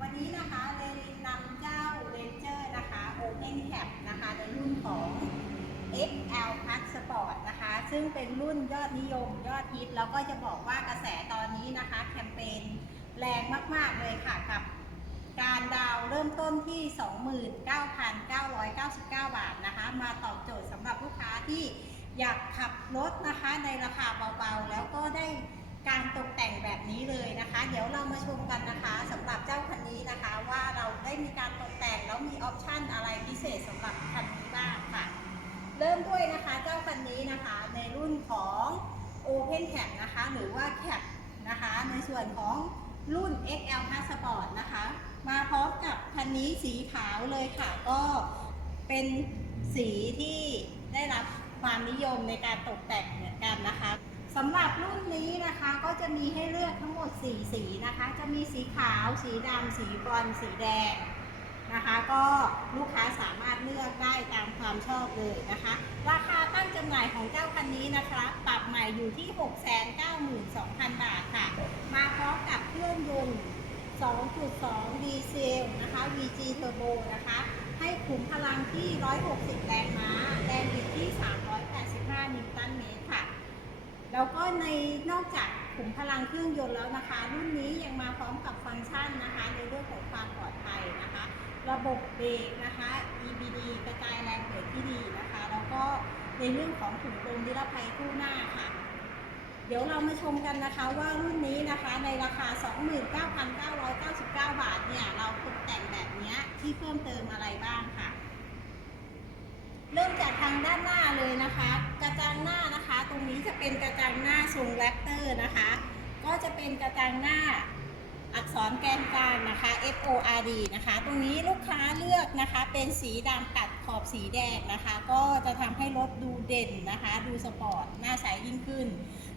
วันนี้นะคะเรลินนำเจ้าเรนเจอร์นะคะ Open Cap นะคะในรุ่นของ XL Plus Sport นะคะ ซึ่งเป็นรุ่นยอดนิยมยอดฮิต แล้วก็จะบอกว่ากระแสตอนนี้นะคะ แคมเปญแรงมาก ๆ เลยค่ะกับการดาวเริ่มต้นที่ 29,999 บาทนะคะ มาตอบโจทย์สำหรับลูกค้าที่อยากขับรถนะคะในราคาเบา ๆ แล้วก็ได้ การตกแต่งแบบนี้เลยนะคะ เดี๋ยวเรามาชมกันนะคะสำหรับเจ้าคันนี้นะคะ ว่าเราได้มีการตกแต่งแล้วมีออปชั่นอะไรพิเศษสำหรับคันนี้บ้างค่ะ เริ่มด้วยนะคะเจ้าคันนี้นะคะ ในรุ่นของ Open Cap นะคะ หรือว่า Cap นะคะ ในส่วนของรุ่น XL Passport นะคะ มาพร้อมกับคันนี้สีขาวเลยค่ะ ก็เป็นสีที่ได้รับความนิยมในการตกแต่งเหมือนกันนะคะ สำหรับรุ่นนี้นะคะก็จะมีให้เลือกทั้งหมด 4 สีนะคะ จะมีสีขาว สีดำสีบรอนสีแดงนะคะ ก็ลูกค้าสามารถเลือกได้ตามความชอบเลยนะคะ ราคาตั้งจำหน่ายของเจ้าคันนี้นะคะ ปรับใหม่อยู่ที่ 692,000 บาทค่ะ มาพร้อมกับเครื่องยนต์ 2.2 ดีเซลนะคะ VG Turbo นะคะ ให้ขุมพลังที่ 160 แรงม้า แรงบิดที่ 385 นิวตันเมตรค่ะ แล้วก็ในนอกจากขุมพลังเครื่องยนต์แล้วนะคะ รุ่นนี้ยังมาพร้อมกับฟังก์ชันนะคะ ในเรื่องของความปลอดภัยนะคะ ระบบเบรกนะคะ EBD กระจายแรงเบรกที่ดีนะคะ แล้วก็ในเรื่องของถุงลมนิรภัยคู่หน้าค่ะ เดี๋ยวเรามาชมกันนะคะว่ารุ่นนี้นะคะในราคา 29,999 บาทเนี่ย เราตกแต่งแบบนี้ที่เพิ่มเติมอะไรบ้างค่ะ เริ่มจากทางด้านหน้าเลยนะคะ กระจังหน้านะคะ ตรงนี้จะเป็นกระจังหน้าทรงแรปเตอร์นะคะ ก็จะเป็นกระจังหน้าอักษรแกนกลางนะคะ F O R D นะคะ ตรงนี้ลูกค้าเลือกนะคะเป็นสีดำตัดขอบสีแดงนะคะ ก็จะทำให้รถดูเด่นนะคะ ดูสปอร์ตหน้าใสยิ่งขึ้น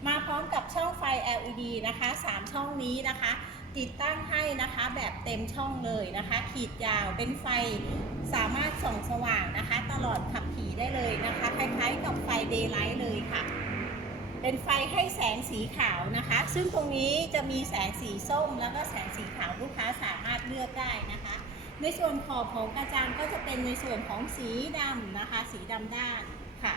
มาพร้อมกับช่องไฟ LED นะคะ 3 ช่องนี้นะคะ ติดตั้งให้นะคะแบบเต็มช่องเลยนะคะ ขีดยาวเป็นไฟสามารถส่องสว่างนะคะ ตลอดขับขี่ได้เลยนะคะ คล้ายๆกับไฟเดย์ไลท์เลยค่ะ เป็นไฟให้แสงสีขาวนะคะ ซึ่งตรงนี้จะมีแสงสีส้ม แล้วก็แสงสีขาวลูกค้าสามารถเลือกได้นะคะ ในส่วนขอบของกระจังก็จะเป็นในส่วนของสีดำนะคะ สีดำด้านค่ะ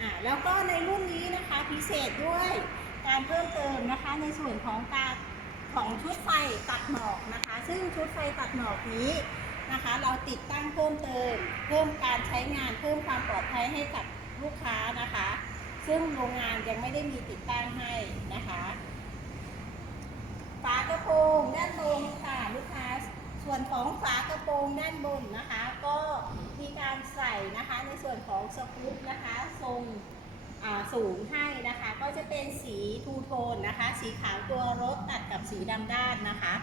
อ่าแล้วก็ในรุ่นนี้นะคะพิเศษด้วย การเพิ่มเติมนะคะในส่วนของการของชุดไฟตัดหมอกนะคะ ซึ่งชุดไฟตัดหมอกนี้นะคะ เราติดตั้งเพิ่มเติม เพิ่มการใช้งานเพิ่มความปลอดภัยให้กับลูกค้านะคะ ซึ่งโรงงานยังไม่ได้มีติดตั้งให้นะคะฝากระโปรงด้านบนค่ะลูกค้า ส่วนของฝากระโปรงด้านบนนะคะ ก็มีการใส่นะคะในส่วนของสกรูปนะคะทรง สูงให้นะคะ ก็จะเป็นสีทูโทนนะคะ สีขาวตัวรถตัดกับสีดำด้านนะคะ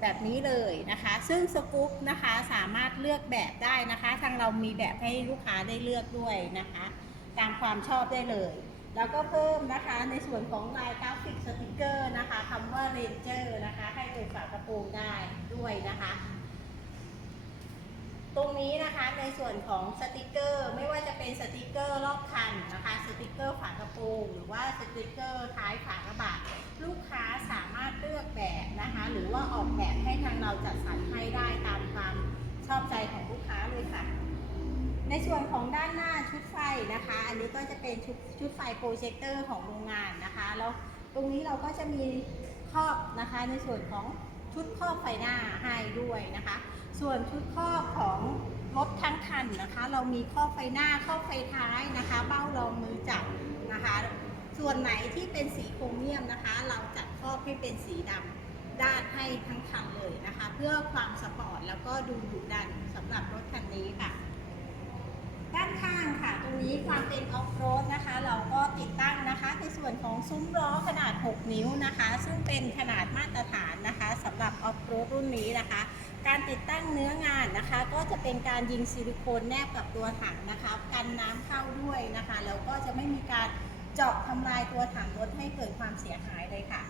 แบบนี้เลยนะคะ ซึ่งสกู๊ปนะคะสามารถเลือกแบบได้นะคะ ทางเรามีแบบให้ลูกค้าได้เลือกด้วยนะคะ ตามความชอบได้เลย แล้วก็เพิ่มนะคะในส่วนของลายกราฟิกสติกเกอร์นะคะคำว่า Ranger นะคะ ให้เป็นฝากระโปรงได้ด้วยนะคะตรงนี้นะคะในส่วนของสติกเกอร์ไม่ว่าจะ สติกเกอร์รอบคันนะคะ สติกเกอร์ฝากระโปรงหรือว่าสติกเกอร์ท้ายฝากระบะลูกค้าสามารถเลือกแบบนะคะ หรือว่าออกแบบให้ทางเราจัดสรรให้ได้ตามความชอบใจของลูกค้าเลยค่ะ ในส่วนของด้านหน้าชุดไฟนะคะ อันนี้ก็จะเป็นชุดชุดไฟโปรเจคเตอร์ของโรงงานนะคะแล้วตรงนี้เราก็จะมีครอบนะคะในส่วนของ ชุดครอบไฟหน้าให้ด้วยนะคะ ส่วนชุดครอบของรถทั้งคันนะคะ เรามีครอบไฟหน้าครอบไฟท้ายนะคะ เบ้ารองมือจับนะคะ ส่วนไหนที่เป็นสีโครเมียมนะคะ เราจัดครอบให้เป็นสีดำด้านให้ทั้งคันเลยนะคะ เพื่อความสปอร์ตแล้วก็ดูดุดันสำหรับรถคันนี้ค่ะ ด้านข้างค่ะตรงนี้ความเป็นออฟโรดนะคะ เราก็ติดตั้งนะคะในส่วนของซุ้มล้อขนาด 6 นิ้วนะคะ ซึ่งเป็นขนาดมาตรฐานนะคะสำหรับออฟโรดรุ่นนี้นะคะ การติดตั้งเนื้องานนะคะ ก็จะเป็นการยิงซิลิโคนแนบกับตัวถังนะคะกันน้ำเข้าด้วยนะคะแล้วก็จะไม่มีการเจาะทำลายตัวถังรถให้เกิดความเสียหายเลยค่ะ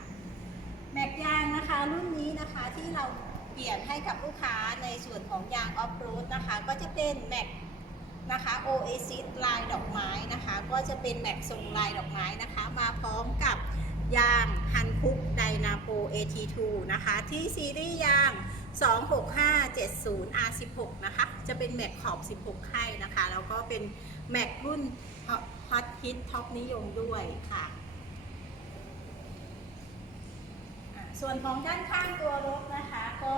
แม็กยางนะคะรุ่นนี้นะคะที่เราเปลี่ยนให้กับลูกค้าในส่วนของยางออฟโรดนะคะ ก็จะเป็นแม็ก นะคะ Oasis ลายดอกไม้นะคะ ก็จะเป็นแม็กทรงลายดอกไม้นะคะ มาพร้อมกับยางฮันคุกไดนาโป AT2 นะคะ ที่ซีรีส์ยาง 26570 R16 นะคะ จะเป็นแม็กขอบ 16ไข่นะคะ แล้วก็เป็นแม็กรุ่นฮอตฮิตท็อปนิยมด้วยค่ะส่วนของด้านข้างตัวรถนะคะก็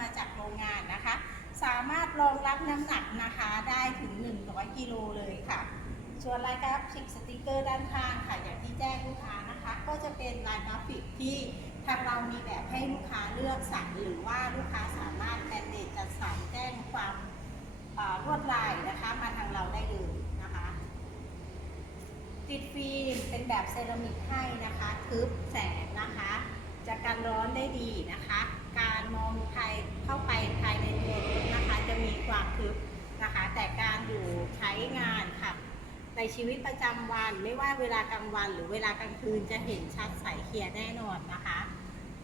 มาจากโรงงานนะคะ สามารถรองรับน้ำหนักนะคะได้ถึง 100 กิโลเลยค่ะ ส่วนลายกราฟิกสติกเกอร์ด้านข้างค่ะ อย่างที่แจ้งลูกค้านะคะ ก็จะเป็นลายกราฟิกที่ทางเรามีแบบให้ลูกค้าเลือกสรรหรือว่าลูกค้าสามารถแบนเดตจัดสรรแจ้งความลวดลายนะคะมาทางเราได้เลยนะคะติดฟิล์มเป็นแบบเซรามิกให้นะคะทึบแสงนะคะ จะกันร้อนได้ดีนะคะ การมองภายเข้าไปภายในตัวรถนะคะ จะมีความทึบนะคะ แต่การอยู่ใช้งานค่ะในชีวิตประจำวันไม่ว่าเวลากลางวันหรือเวลากลางคืนจะเห็นชัดใสเคลียร์แน่นอนนะคะ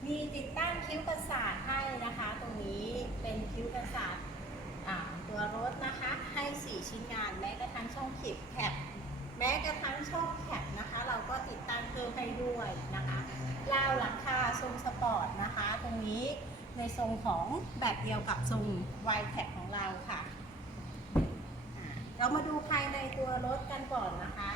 มีติดตั้งคิ้วกระสาดให้นะคะ ตรงนี้เป็นคิ้วกระสาดอ่าตัวรถนะคะ ให้ 4 ชิ้นงานแม้กระทั่งช่องข็บแคบแม้กระทั่งช่องแคบนะคะ เราก็ติดตั้งเพิ่มให้ด้วยนะคะราวหลังค รงสปอร์ตนะคะ ตรงนี้ในทรงของแบบเดียวกับทรงวายแท็ของเราค่ะ เรามาดูภายในตัวรถกันก่อนนะคะ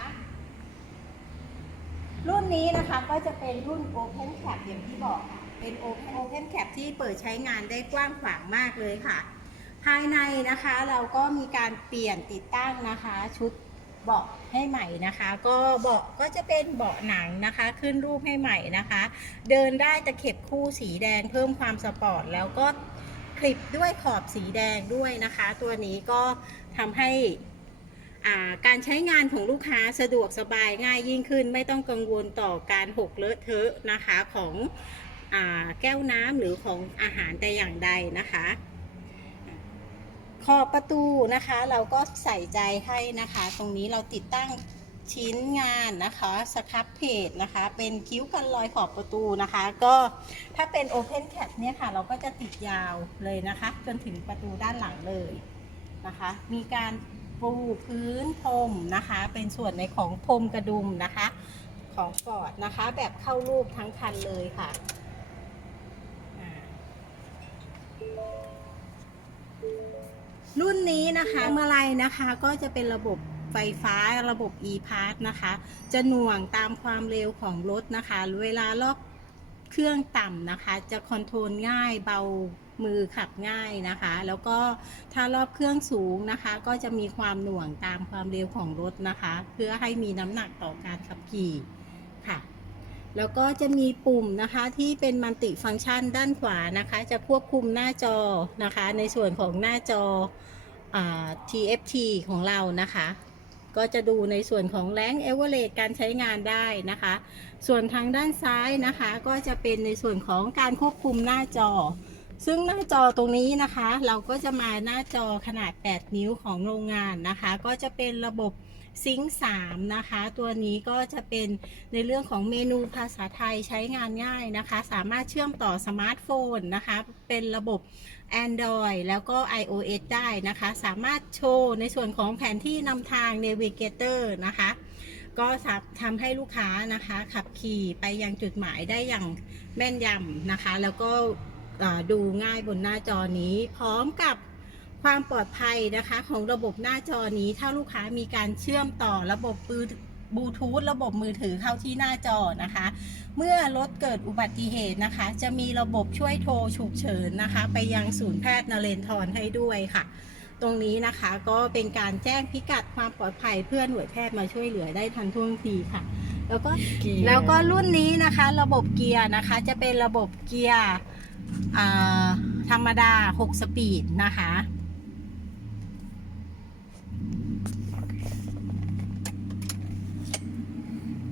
รุ่นนี้นะคะก็จะเป็นรุ่น Open Cap อย่างที่บอกเป็น Open Open Cap ที่เปิดใช้งานได้กว้างขวางมากเลยค่ะ ภายในนะคะเราก็มีการเปลี่ยนติดตั้งนะคะชุด เบาะให้ใหม่นะคะ ก็เบาะก็จะเป็นเบาะหนังนะคะ ขึ้นรูปให้ใหม่นะคะ เดินได้ตะเข็บคู่สีแดงเพิ่มความสปอร์ตแล้วก็คลิปด้วยขอบสีแดงด้วยนะคะ ตัวนี้ก็ทำให้การใช้งานของลูกค้าสะดวกสบายง่ายยิ่งขึ้น ไม่ต้องกังวลต่อการหกเลอะเทอะนะคะของอแก้วน้ำหรือของอาหารแต่อย่างใดนะคะ ขอบประตูนะคะเราก็ใส่ใจให้นะคะ ตรงนี้เราติดตั้งชิ้นงานนะคะสครับเพจนะคะ เป็นคิ้วกันรอยขอบประตูนะคะ ก็ถ้าเป็น Open Cap เนี่ยค่ะ เราก็จะติดยาวเลยนะคะ จนถึงประตูด้านหลังเลยนะคะ มีการปูพื้นพรมนะคะ เป็นส่วนในของพรมกระดุมนะคะ ของฟอดนะคะ แบบเข้ารูปทั้งคันเลยค่ะ รุ่นนี้นะคะมาลัยนะคะก็จะเป็นระบบไฟฟ้าระบบ e-pass นะคะ จะหน่วงตามความเร็วของรถนะคะ เวลาล็อกเครื่องต่ำนะคะ จะคอนโทรลง่ายเบามือขับง่ายนะคะ แล้วก็ถ้ารอบเครื่องสูงนะคะ ก็จะมีความหน่วงตามความเร็วของรถนะคะ เพื่อให้มีน้ำหนักต่อการขับขี่ค่ะ แล้วก็จะมีปุ่มนะคะที่เป็นมัลติฟังก์ชันด้านขวานะคะ จะควบคุมหน้าจอนะคะ ในส่วนของหน้าจออ TFT ของเรานะคะ ก็จะดูในส่วนของแรงเอเวอร์เรการใช้งานได้นะคะ ส่วนทางด้านซ้ายนะคะ ก็จะเป็นในส่วนของการควบคุมหน้าจอ ซึ่งหน้าจอตรงนี้นะคะ เราก็จะมาหน้าจอขนาด 8 นิ้วของโรงงานนะคะ ก็จะเป็นระบบ ซิงค์3นะคะ ตัวนี้ก็จะเป็นในเรื่องของเมนูภาษาไทยใช้งานง่ายนะคะ สามารถเชื่อมต่อสมาร์ทโฟนนะคะ เป็นระบบ Android แล้วก็ iOS ได้นะคะ สามารถโชว์ในส่วนของแผนที่นำทาง Navigator นะคะ ก็ทำให้ลูกค้านะคะ ขับขี่ไปยังจุดหมายได้อย่างแม่นยำนะคะ แล้วก็ดูง่ายบนหน้าจอนี้พร้อมกับ ความปลอดภัยนะคะของระบบหน้าจอนี้ถ้าลูกค้ามีการเชื่อมต่อระบบบลูทูธระบบมือถือเข้าที่หน้าจอนะคะ เมื่อรถเกิดอุบัติเหตุนะคะ จะมีระบบช่วยโทรฉุกเฉินนะคะ ไปยังศูนย์แพทย์นเรนทรให้ด้วยค่ะ ตรงนี้นะคะก็เป็นการแจ้งพิกัดความปลอดภัยเพื่อหน่วยแพทย์มาช่วยเหลือได้ทันท่วงทีค่ะ แล้วก็เกียร์แล้วก็รุ่นนี้นะคะ ระบบเกียร์นะคะ จะเป็นระบบเกียร์อ่าธรรมดา 6 สปีดนะคะ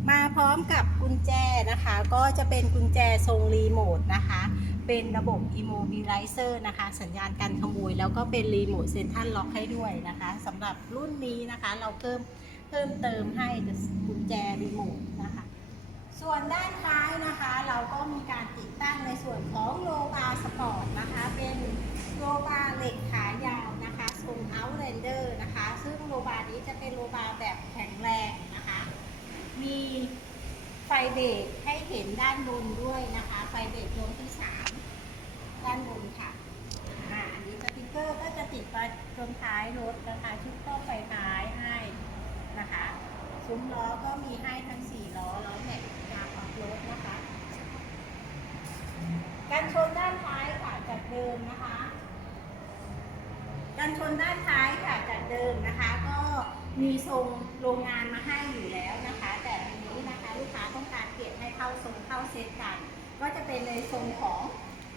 มาพ ร้อมกับกุญแจนะคะ ก็จะเป็นกุญแจทรงรีโมทนะคะ เป็นระบบ Immobilizer นะคะ สัญญาณการขโมยแล้วก็เป็นรีโมทเซ็นทรัลล็อกให้ด้วยนะคะสำหรับรุ่นนี้นะคะเราเพิ่มเพิ่มเติมให้กุญแจรีโมทนะคะ ส่วนด้านท้ายนะคะ เราก็มีการติดตั้งในส่วนของโลบาสปอร์ตนะคะ เป็นโลบาเหล็กขายาวนะคะทรง Outlander นะคะ ซึ่งโลบานี้จะเป็นโลบาร์แบบแข็งแรงนะคะ มีไฟ เบรกให้เห็นด้านบนด้วยนะคะ ไฟเบรกดวงที่สามด้านบนค่ะอ่าอันนี้สติกเกอร์ก็จะติดมาตรงท้ายรถนะคะชุดครอบไฟท้ายให้นะคะซุ้มล้อก็มีให้ทั้งสี่ล้อล้อแม็กยางออกรถนะคะกันชนด้านท้ายค่ะจากเดิมนะคะกันชนด้านท้ายค่ะจากเดิมนะคะ ก็มีทรงโรงงานมาให้อยู่แล้วนะคะ แต่ทีนี้นะคะลูกค้า ต้องการเปลี่ยนให้เข้าทรงเข้าเซตกัน ก็จะเป็นในทรงของ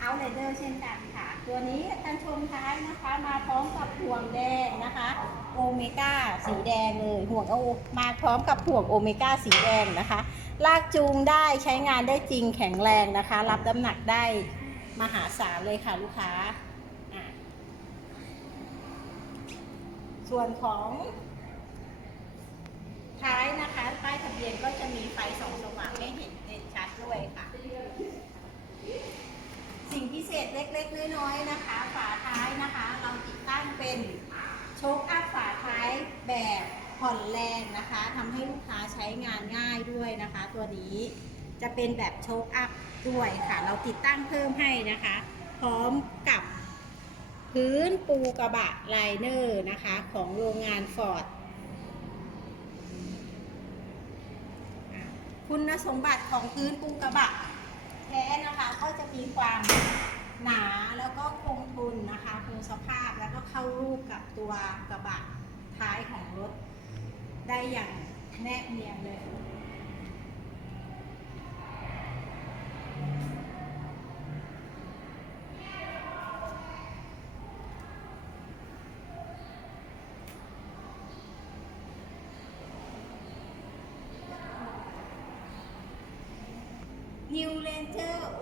Outrider เช่นกันค่ะ ตัวนี้กันชนท้ายนะคะ มาพร้อมกับห่วงแดงนะคะโอเมก้าสีแดงเลย ห่วงโอมาพร้อมกับห่วงโอเมก้าสีแดงนะคะ ลากจูงได้ใช้งานได้จริงแข็งแรงนะคะ รับน้ำหนักได้มหาศาลเลยค่ะลูกค้า ส่วนของ ท้ายนะคะป้ายทะเบียนก็จะมีไฟสองสว่างให้เห็นเด่นชัดด้วยค่ะ สิ่งพิเศษเล็กๆ น้อยๆนะคะ ฝาท้ายนะคะ เราติดตั้งเป็นโชคอัพฝาท้ายแบบผ่อนแรงนะคะทำให้ลูกค้าใช้งานง่ายด้วยนะคะ ตัวนี้จะเป็นแบบโชคอัพด้วยค่ะ เราติดตั้งเพิ่มให้นะคะ พร้อมกับพื้นปูกระบะไลเนอร์นะคะ ของโรงงานฟอร์ด คุณสมบัติของพื้นปูกระบะแท้นะคะก็จะมีความหนาแล้วก็คงทุนนะคะคงสภาพแล้วก็เข้ารูปกับตัวกระบะท้ายของรถ ได้อย่างแนบเนียนเลย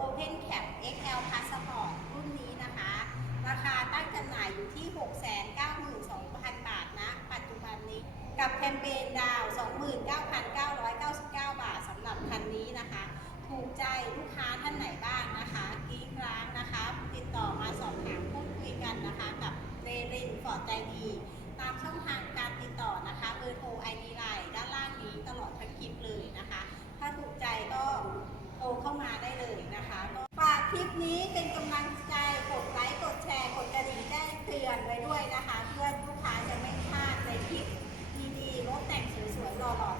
Open Cap XL Passport รุ่นนี้นะคะ ราคาตั้งจำหน่ายอยู่ที่ 692,000 บาทนะปัจจุบันนี้ กับแคมเปญดาว 29,999 บาทสำหรับคันนี้นะคะ ถูกใจลูกค้าท่านไหนบ้างนะคะกรีดร้านนะคะ ติดต่อมาสอบถามพูดคุยกันนะคะ กับเรรินฟอร์ดใจดี ตามช่องทางการติดต่อนะคะเบอร์โทรไอดีไลน์ด้านล่างนี้ตลอดทั้งคลิปเลยนะคะ ถ้าถูกใจก็ โทรเข้ามาได้เลยนะคะฝากคลิปนี้เป็นกำลังใจกดไลค์กดแชร์กดกระดิ่งแจ้งเตือนไว้ด้วยนะคะ เพื่อลูกค้าจะไม่พลาดในคลิปดีๆรถแต่งสวยๆหล่อๆ